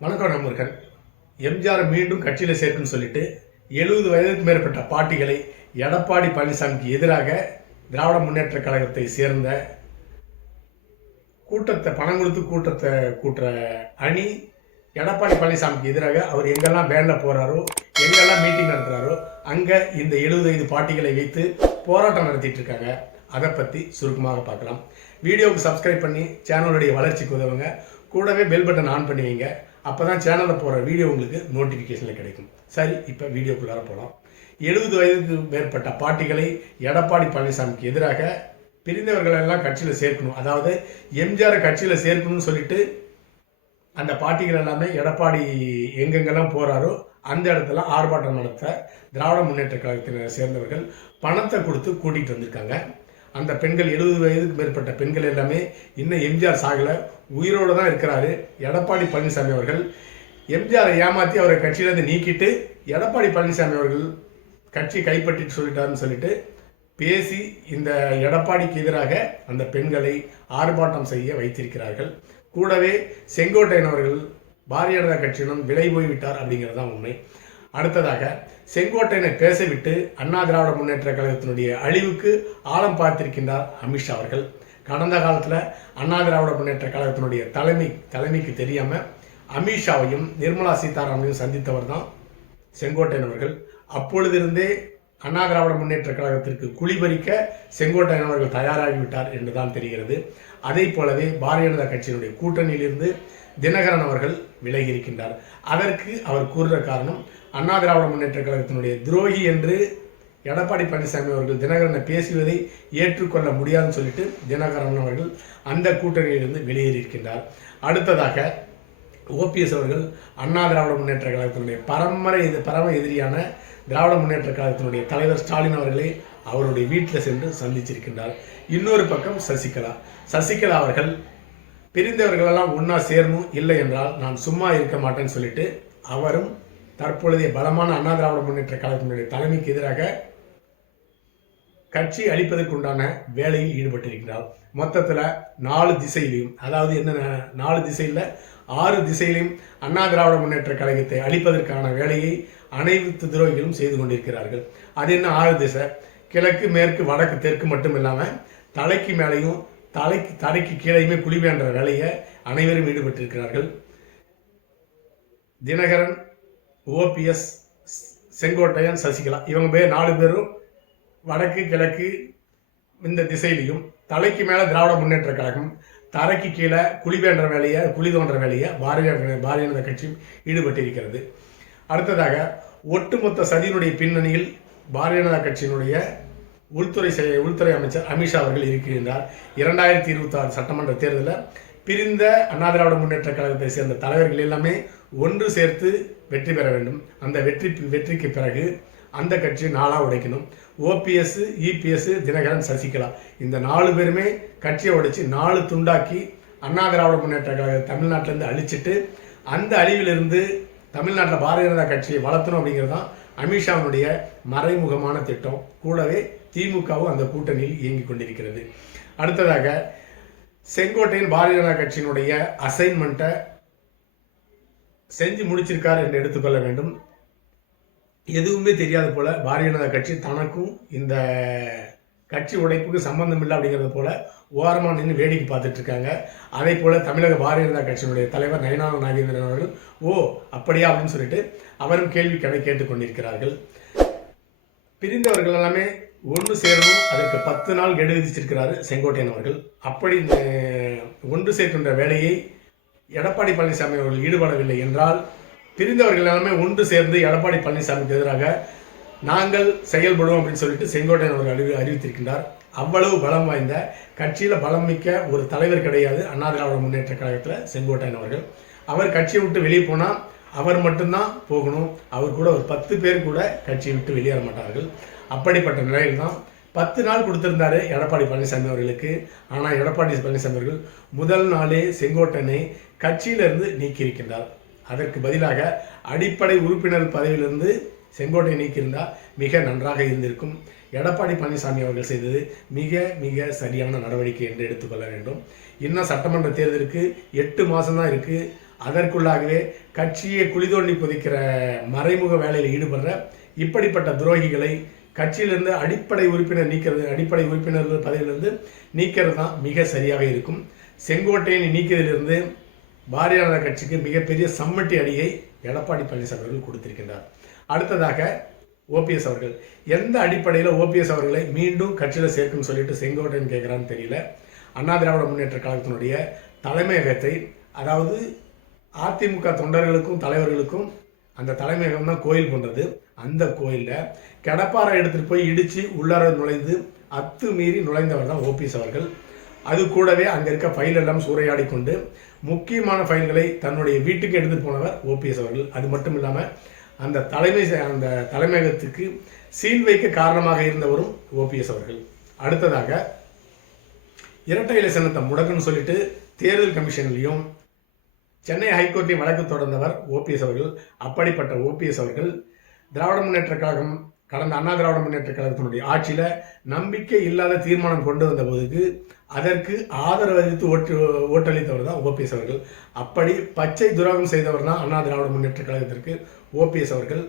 வணக்கம் முருகன் எம்ஜிஆர் மீண்டும் கட்சியில் சேர்க்குன்னு சொல்லிட்டு எழுபது வயதுக்கு மேற்பட்ட பாட்டிகளை எடப்பாடி பழனிசாமிக்கு எதிராக திராவிட முன்னேற்ற கழகத்தை சேர்ந்த கூட்டத்தை பணம் கொடுத்து கூட்டத்தை கூட்டுற அணி எடப்பாடி பழனிசாமிக்கு எதிராக அவர் எங்கெல்லாம் வேனில் போகிறாரோ எங்கெல்லாம் மீட்டிங் நடத்துகிறாரோ அங்கே இந்த எழுபது வயது பாட்டிகளை வைத்து போராட்டம் நடத்திட்டு இருக்காங்க. அதை பற்றி சுருக்கமாக பார்க்கலாம். வீடியோவுக்கு சப்ஸ்கிரைப் பண்ணி சேனலுடைய வளர்ச்சிக்கு உதவுங்க. கூடவே பெல் பட்டன் ஆன் பண்ணி வைங்க. அப்போ தான் சேனலில் போகிற வீடியோ உங்களுக்கு நோட்டிஃபிகேஷனில் கிடைக்கும். சரி இப்போ வீடியோக்குள்ளார போகலாம் எழுபது வயதுக்கு மேற்பட்ட பாட்டிகளை எடப்பாடி பழனிசாமிக்கு எதிராக பிரிந்தவர்களெல்லாம் கட்சியில் சேர்க்கணும். அதாவது எம்ஜிஆரை கட்சியில் சேர்க்கணும்னு சொல்லிட்டு அந்த பாட்டிகள் எல்லாமே எடப்பாடி எங்கெங்கெல்லாம் போகிறாரோ அந்த இடத்துல ஆர்ப்பாட்டம் நடத்த திராவிட முன்னேற்ற கழகத்தினர் சேர்ந்தவர்கள் பணத்தை கொடுத்து கூட்டிகிட்டு வந்திருக்காங்க. அந்த பெண்கள் எழுபது வயதுக்கு மேற்பட்ட பெண்கள் எல்லாமே இன்னும் எம்ஜிஆர் சாகல. உயிரோடு தான் இருக்கிறாரு. எடப்பாடி பழனிசாமி அவர்கள். எம்ஜிஆரை ஏமாற்றி அவரை கட்சியிலேருந்து நீக்கிட்டு எடப்பாடி பழனிசாமி அவர்கள் கட்சி கைப்பற்றிட்டு சொல்லிட்டாருன்னு சொல்லிட்டு பேசி இந்த எடப்பாடிக்கு எதிராக அந்த பெண்களை ஆர்ப்பாட்டம் செய்ய வைத்திருக்கிறார்கள். கூடவே செங்கோட்டையன் அவர்கள் பாரதிய ஜனதா கட்சியிடம் விலை போய்விட்டார் அப்படிங்கிறது தான் உண்மை. அடுத்ததாக செங்கோட்டையனை பேசவிட்டு அண்ணா திராவிட முன்னேற்ற கழகத்தினுடைய அழிவுக்கு ஆழம் பார்த்திருக்கின்றார் அமித்ஷா அவர்கள். கடந்த காலத்தில் அண்ணா திராவிட முன்னேற்ற கழகத்தினுடைய தலைமை தலைமைக்கு தெரியாமல் அமித்ஷாவையும் நிர்மலா சீதாராமனையும் சந்தித்தவர் தான் செங்கோட்டையன் அவர்கள். அப்பொழுதிருந்தே அண்ணா திராவிட முன்னேற்ற கழகத்திற்கு குளிபறிக்க செங்கோட்டையன் அவர்கள் தயாராகிவிட்டார் என்றுதான் தெரிகிறது. அதே போலவே பாரதிய ஜனதா கட்சியினுடைய கூட்டணியிலிருந்து தினகரன் அவர்கள் விலகி இருக்கின்றார். அதற்கு அவர் கூறுகிற காரணம் அண்ணா திராவிட முன்னேற்ற கழகத்தினுடைய துரோகி என்று எடப்பாடி பழனிசாமி அவர்கள் தினகரனை பேசுவதை ஏற்றுக்கொள்ள முடியாதுன்னு சொல்லிட்டு தினகரன் அவர்கள் அந்த கூட்டணியிலிருந்து வெளியேறியிருக்கின்றார். அடுத்ததாக ஓபிஎஸ் அவர்கள் அண்ணா திராவிட முன்னேற்ற கழகத்தினுடைய பரம்பரை இது பரம எதிரியான திராவிட முன்னேற்ற கழகத்தினுடைய தலைவர் ஸ்டாலின் அவர்களை அவருடைய வீட்டில் சென்று சந்திச்சிருக்கின்றார். இன்னொரு பக்கம் சசிகலா. சசிகலா அவர்கள் பிரிந்தவர்களெல்லாம் ஒன்றா சேரணும் இல்லை என்றால் நான் சும்மா இருக்க மாட்டேன்னு சொல்லிட்டு அவரும் தற்பொழுதைய பலமான அண்ணா திராவிட முன்னேற்ற கழகத்தினுடைய தலைமைக்கு எதிராக கட்சி அளிப்பதற்குண்டான வேலையில் ஈடுபட்டிருக்கிறார். மொத்தத்தில் நாலு திசையிலையும் அதாவது என்ன நாலு திசையில் ஆறு திசையிலையும் அண்ணா திராவிட முன்னேற்ற கழகத்தை அளிப்பதற்கான வேலையை அனைத்து துரோகிகளும் செய்து கொண்டிருக்கிறார்கள். அது என்ன ஆறு திசை? கிழக்கு மேற்கு வடக்கு தெற்கு மட்டும் இல்லாமல் தலைக்கு மேலேயும் தலைக்கு தரைக்கு கீழேயுமே குழிவேன்ற வேலையை அனைவரும் ஈடுபட்டிருக்கிறார்கள். தினகரன் ஓபிஎஸ் செங்கோட்டையன் சசிகலா. இவங்க பேர் நாலு பேரும் வடக்கு கிழக்கு இந்த திசையிலையும் தலைக்கு மேலே திராவிட முன்னேற்ற கழகம் தரைக்கு கீழே குழி வேண்ட வேலையை குழி தோன்ற வேலையை பாரதிய பாரதிய ஜனதா கட்சியும் ஈடுபட்டிருக்கிறது. அடுத்ததாக ஒட்டுமொத்த சதியினுடைய பின்னணியில் பாரதிய ஜனதா கட்சியினுடைய உள்துறை செய- உள்துறை அமைச்சர் அமித்ஷா அவர்கள் இருக்கின்றார். இரண்டாயிரத்தி இருபத்தி ஆறு சட்டமன்ற தேர்தலில் பிரிந்த அண்ணா திராவிட முன்னேற்ற கழகத்தை சேர்ந்த தலைவர்கள் எல்லாமே ஒன்று சேர்த்து வெற்றி பெற வேண்டும். அந்த வெற்றி வெற்றிக்கு பிறகு அந்த கட்சி நாளாக உடைக்கணும். OPS EPS Dhinakaran Sasikala. இந்த நாலு பேருமே கட்சியை உடைச்சி நாலு துண்டாக்கி அண்ணா திராவிட முன்னேற்ற கழக தமிழ்நாட்டிலேருந்து அழிச்சிட்டு அந்த அழிவிலிருந்து தமிழ்நாட்டில் பாரதிய ஜனதா கட்சியை வளர்த்தணும் அப்படிங்கிறது தான் அமித்ஷாவினுடைய மறைமுகமான திட்டம். கூடவே திமுகவும் அந்த கூட்டணியில் இயங்கிக் கொண்டிருக்கிறது. அடுத்ததாக செங்கோட்டையின் பாரதிய ஜனதா கட்சியினுடைய அசைன்மெண்ட்டை செஞ்சு முடிச்சிருக்கார் என்று எடுத்துக்கொள்ள வேண்டும். எதுவுமே தெரியாத போல பாரதிய ஜனதா கட்சி தனக்கும் இந்த கட்சி உடைப்புக்கு சம்பந்தம் இல்லை அப்படிங்கிறது போல ஓரமாக நின்று வேடிக்கை பார்த்துட்டு இருக்காங்க. அதே போல தமிழக பாரதிய ஜனதா கட்சியினுடைய தலைவர் நயனான நாகேந்திரன் அவர்கள் ஓ அப்படியா? அப்படின்னு சொல்லிட்டு அவரும் கேள்வி கடை கேட்டுக்கொண்டிருக்கிறார்கள். பிரிந்தவர்கள் எல்லாமே ஒன்று சேரவும் அதற்கு பத்து நாள் கெடு விதிச்சிருக்கிறாரு செங்கோட்டையன் அவர்கள். அப்படி இந்த ஒன்று சேர்க்கின்ற வேலையை எடப்பாடி பழனிசாமி அவர்கள் ஈடுபடவில்லை என்றால் பிரிந்தவர்கள் எல்லாமே ஒன்று சேர்ந்து எடப்பாடி பழனிசாமிக்கு எதிராக நாங்கள் செயல்படுவோம் அப்படின்னு சொல்லிட்டு செங்கோட்டையன் அவர்கள் அறிவி அறிவித்திருக்கின்றார். அவ்வளவு பலம் வாய்ந்த கட்சியில் பலம் மிக்க ஒரு தலைவர் கிடையாது அண்ணா திராவிட முன்னேற்ற கழகத்தில் செங்கோட்டையன் அவர்கள். அவர் கட்சியை விட்டு வெளியே போனால் அவர் மட்டும்தான் போகணும். அவர் கூட ஒரு பத்து பேர் கூட கட்சியை விட்டு வெளியேற மாட்டார்கள். அப்படிப்பட்ட நிலையில் தான் பத்து நாள் கொடுத்துருந்தாரு எடப்பாடி பழனிசாமி அவர்களுக்கு. ஆனால் எடப்பாடி பழனிசாமி அவர்கள் முதல் நாளே செங்கோட்டனை கட்சியிலிருந்து நீக்கியிருக்கின்றார். அதற்கு பதிலாக அடிப்படை உறுப்பினர் பதவியிலிருந்து செங்கோட்டை நீக்கியிருந்தால் மிக நன்றாக இருந்திருக்கும். எடப்பாடி பழனிசாமி அவர்கள் செய்தது மிக மிக சரியான நடவடிக்கை என்று எடுத்துக்கொள்ள வேண்டும். இன்னும் சட்டமன்ற தேர்தலுக்கு எட்டு மாதம் தான் இருக்குது அதற்குள்ளாகவே கட்சியை குளிதோண்டி புதைக்கிற மறைமுக வேலையில் ஈடுபடுற இப்படிப்பட்ட துரோகிகளை கட்சியிலிருந்து அடிப்படை உறுப்பினர் நீக்கிறது அடிப்படை உறுப்பினர் பதவியிலிருந்து நீக்கிறது தான் மிக சரியாக இருக்கும். செங்கோட்டையனை நீக்கியதிலிருந்து பாரதியாளர் கட்சிக்கு மிகப்பெரிய சம்மட்டி அடியை எடப்பாடி பழனிசாமி அவர்கள் கொடுத்திருக்கின்றார். அடுத்ததாக ஓபிஎஸ் அவர்கள். எந்த அடிப்படையில் ஓபிஎஸ் அவர்களை மீண்டும் கட்சியில் சேர்க்குன்னு சொல்லிட்டு செங்கோட்டையன் கேட்குறான்னு தெரியல. அண்ணா திராவிட முன்னேற்ற கழகத்தினுடைய தலைமையகத்தை அதாவது அதிமுக தொண்டர்களுக்கும் தலைவர்களுக்கும் அந்த தலைமையகம் தான் கோயில் கொண்டது. அந்த கோயிலில் கடப்பாறை எடுத்துகிட்டு போய் இடித்து உள்ளார நுழைந்து அத்து மீறி நுழைந்தவர் தான் ஓபிஎஸ் அவர்கள். அது கூடவே அங்கே இருக்க ஃபைல் எல்லாம் சூறையாடி கொண்டு முக்கியமான ஃபைல்களை தன்னுடைய வீட்டுக்கு எடுத்துகிட்டு போனவர் ஓபிஎஸ் அவர்கள். அது மட்டும் இல்லாமல் அந்த தலைமை அந்த தலைமையகத்துக்கு சீல் வைக்க காரணமாக இருந்தவரும் ஓபிஎஸ் அவர்கள். அடுத்ததாக இரட்டை இலை சின்னத்தை முடக்குன்னு சொல்லிட்டு தேர்தல் கமிஷன்லையும் சென்னை ஹைகோர்ட்டை வழக்கு தொடர்ந்தவர் ஓபிஎஸ் அவர்கள். அப்படிப்பட்ட ஓபிஎஸ் அவர்கள் திராவிட முன்னேற்ற கழகம் கடந்த அண்ணா திராவிட முன்னேற்ற கழகத்தினுடைய ஆட்சியில் நம்பிக்கை இல்லாத தீர்மானம் கொண்டு வந்த போதுக்கு அதற்கு ஆதரவு அளித்து ஓட்டு ஓட்டளித்தவர் தான் ஓபிஎஸ் அவர்கள். அப்படி பச்சை துரோகம் செய்தவர் தான் அண்ணா திராவிட முன்னேற்ற கழகத்திற்கு ஓபிஎஸ் அவர்கள்.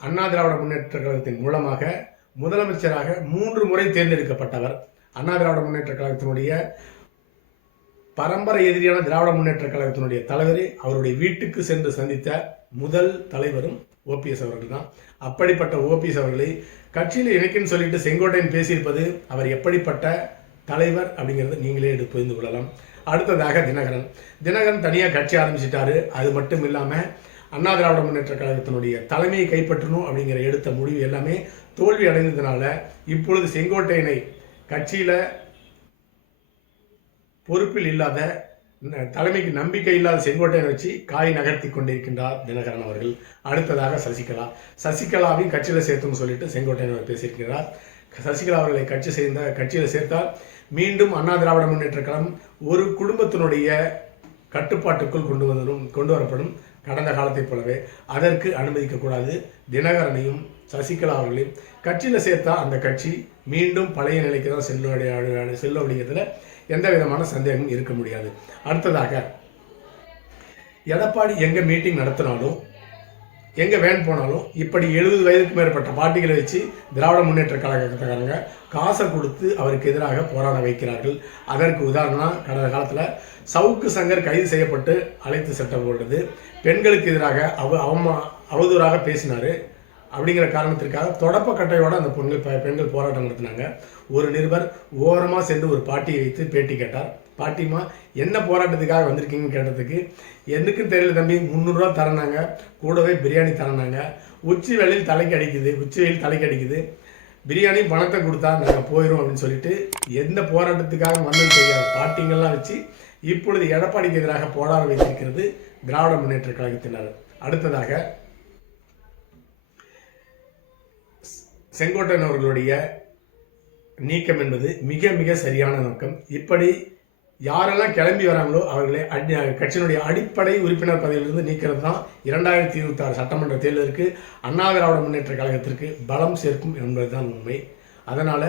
அண்ணா திராவிட முன்னேற்ற கழகத்தின் மூலமாக முதலமைச்சராக மூன்று முறை தேர்ந்தெடுக்கப்பட்டவர். அண்ணா திராவிட முன்னேற்ற கழகத்தினுடைய பரம்பரை எதிரியான திராவிட முன்னேற்ற கழகத்தினுடைய தலைவரை அவருடைய வீட்டுக்கு சென்று சந்தித்த முதல் தலைவரும் ஓபிஎஸ் அவர்கள் தான். அப்படிப்பட்ட ஓபிஎஸ் அவர்களை கட்சியில் இணைக்குன்னு சொல்லிட்டு செங்கோட்டையன் பேசியிருப்பது அவர் எப்படிப்பட்ட தலைவர் அப்படிங்கிறத நீங்களே எடுத்து புரிந்து கொள்ளலாம். அடுத்ததாக தினகரன். தினகரன் தனியாக கட்சி ஆரம்பிச்சிட்டாரு. அது மட்டும் இல்லாமல் அண்ணா திராவிட முன்னேற்ற கழகத்தினுடைய தலைமையை கைப்பற்றணும் அப்படிங்கிற எடுத்த முடிவு எல்லாமே தோல்வி அடைந்ததுனால இப்பொழுது செங்கோட்டையனை கட்சியில் பொறுப்பில் இல்லாத தலைமைக்கு நம்பிக்கை இல்லாத செங்கோட்டையனை வச்சு காய் நகர்த்தி கொண்டிருக்கின்றார் தினகரன் அவர்கள். அடுத்ததாக சசிகலா. சசிகலாவையும் கட்சியில் சேர்த்தும்னு சொல்லிட்டு செங்கோட்டையன் அவர் பேசியிருக்கிறார். சசிகலா அவர்களை கட்சி சேர்ந்த கட்சியில் சேர்த்தால் மீண்டும் அண்ணா திராவிட முன்னேற்ற கழகம் ஒரு குடும்பத்தினுடைய கட்டுப்பாட்டுக்குள் கொண்டு வந்ததும் கொண்டு வரப்படும் கடந்த காலத்தைப் போலவே அதற்கு அனுமதிக்கக்கூடாது தினகரனையும் சசிகலா அவர்களையும் கட்சியில் சேர்த்தா அந்த கட்சி மீண்டும் பழைய நிலைக்கு தான் செல்லும் செல்லும் அப்படிங்கிறதுல எந்த விதமான சந்தேகமும் இருக்க முடியாது. அடுத்ததாக எடப்பாடி எங்கே மீட்டிங் நடத்தினாலும் எங்கே வேன் போனாலும் இப்படி எழுபது வயதுக்கு மேற்பட்ட பாட்டிகளை வச்சு திராவிட முன்னேற்ற கழகத்துக்காரங்க காசை கொடுத்து அவருக்கு எதிராக போராட வைக்கிறார்கள். அதற்கு உதாரணம் கடந்த காலத்தில் சவுக்கு சங்கர் கைது செய்யப்பட்டு அழைத்து செல்லப்பட்டது பெண்களுக்கு எதிராக அவ அவமா அவதூறாக பேசினார். அப்படிங்கிற காரணத்திற்காக தொடப்ப அந்த பெண்கள் பெண்கள் போராட்டம் நடத்தினாங்க. ஒரு நிருபர் ஓரமாக சென்று ஒரு பாட்டியை வைத்து பேட்டி கேட்டார். பாட்டிமா என்ன போராட்டத்துக்காக வந்திருக்கீங்கன்னு கேட்டதுக்கு எனக்கும் தெரியல தம்பி முந்நூறுரூவா தரனாங்க கூடவே பிரியாணி தரனாங்க உச்சி வேலையில் தலைக்கு அடிக்குது உச்சி வெயில் தலைக்கு அடிக்குது. பிரியாணி பணத்தை கொடுத்தா நாங்கள் போயிடும் அப்படின்னு சொல்லிட்டு எந்த போராட்டத்துக்காக வந்தது தெரியாத. பாட்டிங்கெல்லாம் வச்சு இப்பொழுது எடப்பாடிக்கு எதிராக போராட வைத்திருக்கிறது திராவிட முன்னேற்ற கழகத்தினர். அடுத்ததாக செங்கோட்டன் அவர்களுடைய நீக்கம் என்பது மிக மிக சரியான நோக்கம். இப்படி யாரெல்லாம் கிளம்பி வராங்களோ அவர்களை அடி கட்சியினுடைய அடிப்படை உறுப்பினர் பதவியிலிருந்து நீக்கிறது தான் இரண்டாயிரத்தி இருபத்தி ஆறு சட்டமன்ற தேர்தலுக்கு அண்ணா திராவிட முன்னேற்ற கழகத்திற்கு பலம் சேர்க்கும் என்பதுதான் உண்மை. அதனால்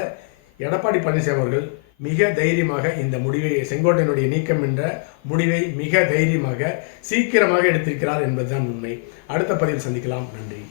எடப்பாடி பழனிசாமி அவர்கள் மிக தைரியமாக இந்த முடிவை செங்கோட்டையனுடைய நீக்கம் என்ற முடிவை மிக தைரியமாக சீக்கிரமாக எடுத்திருக்கிறார் என்பதுதான் உண்மை. அடுத்த பதிவில் சந்திக்கலாம். நன்றி.